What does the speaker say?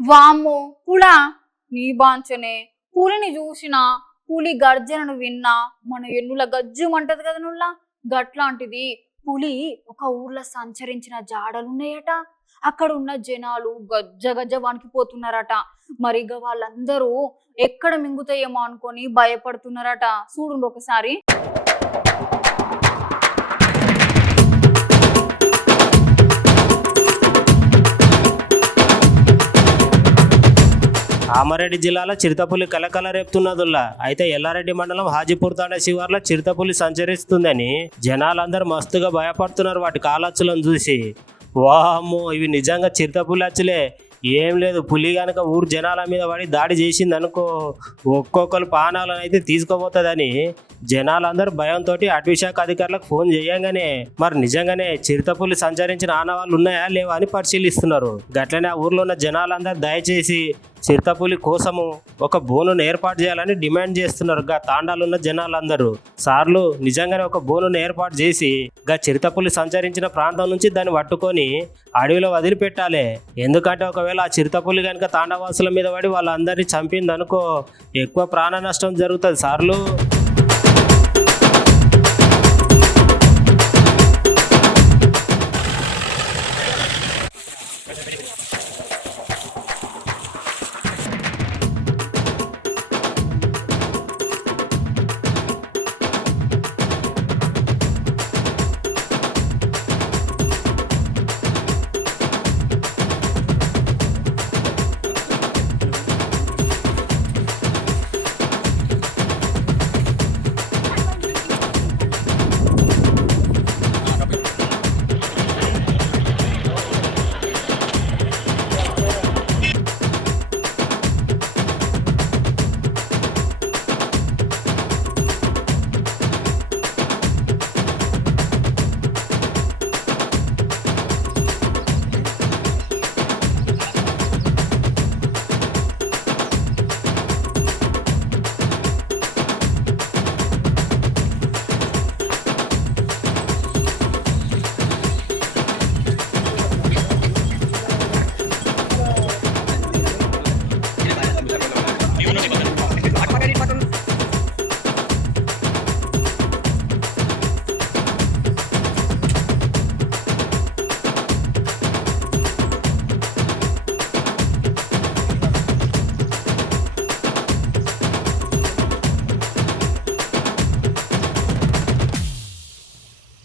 వామ్మో పులా నీ బాంచనే పులిని చూసినా పులి గర్జనను విన్నా మన ఎన్నుల గజ్జుమంటది కదా నుల్లా గట్లాంటిది పులి ఒక ఊర్లో సంచరించిన జాడలున్నాయట. అక్కడ ఉన్న జనాలు గజ్జ గజ్జ వణికిపోతున్నారట. మరిగా వాళ్ళందరూ ఎక్కడ మింగుతాయేమో అనుకొని భయపడుతున్నారట. చూడండి ఒకసారి. కామారెడ్డి జిల్లాలో చిరుతపులి కలకల రేపుతున్నదుల్లా. అయితే ఎల్లారెడ్డి మండలం హాజీపూర్ తాండా శివార్లో చిరుతపులి సంచరిస్తుందని జనాలందరూ మస్తుగా భయపడుతున్నారు వాటి కాలచ్చులను చూసి. వామ్మో ఇవి నిజంగా చిరుతపులి అచ్చులే, ఏం లేదు. పులి కనుక ఊరు జనాల మీద పడి దాడి చేసింది అనుకో ఒక్కొక్కరు ప్రాణాలను అయితే తీసుకోబోతుందని జనాలందరూ భయంతో అటవీశాఖ అధికారులకు ఫోన్ చేయంగానే మరి నిజంగానే చిరుతపులి సంచరించిన ఆనవాళ్ళు ఉన్నాయా లేవా అని పరిశీలిస్తున్నారు. గట్లనే ఆ ఊర్లో ఉన్న జనాలందరూ దయచేసి చిరుతపులి కోసము ఒక బోనును ఏర్పాటు చేయాలని డిమాండ్ చేస్తున్నారు. గా తాండాలున్న జనాలందరూ సార్లు నిజంగానే ఒక బోనును ఏర్పాటు చేసి గా చిరుతపులి సంచరించిన ప్రాంతం నుంచి దాన్ని పట్టుకొని అడవిలో వదిలిపెట్టాలి. ఎందుకంటే ఒకవేళ ఆ చిరుతపులి కనుక తాండావాసుల మీద పడి వాళ్ళందరినీ చంపింది అనుకో ఎక్కువ ప్రాణ నష్టం జరుగుతుంది సార్లు.